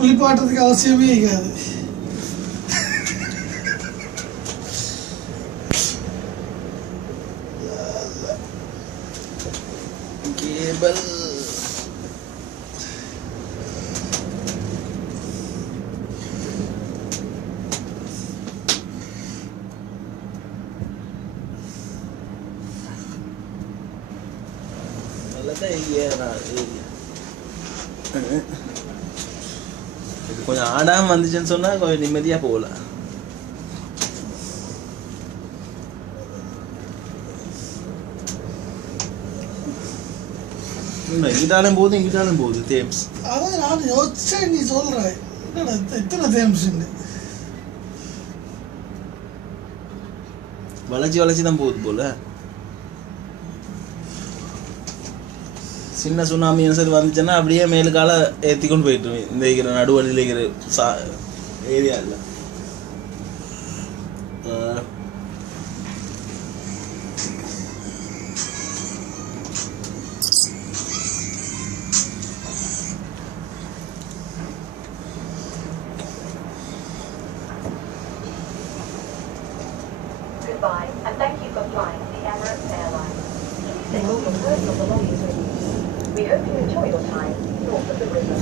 குளிப்பாட்டுறதுக்கு அவசியமே இருக்காது. கேபிள் கொஞ்சம் ஆடாம வந்துச்சுன்னு சொன்னா கொஞ்சம் நிம்மதியா போகலாம். இங்கிட்டாலும் போகுது இங்கிட்டாலும் போகுது தேம்ஸ். அதான் நான் யோசிச்சேன், நீ சொல்ற எத்தனை தேம்ஸ் வளைச்சி வளைச்சி தான் போகுது போல. சின்ன சுனாமி சரி வந்துச்சுன்னா அப்படியே மேலுக்கால ஏற்றி கொண்டு போயிட்டு இந்த இருக்கிற நடுவழியில் இருக்கிற ஏரியா இல்லை. Goodbye, and thank you for flying the Emirates Airline. Please take all your personal belongings with you. We hope you enjoy your time north of the river.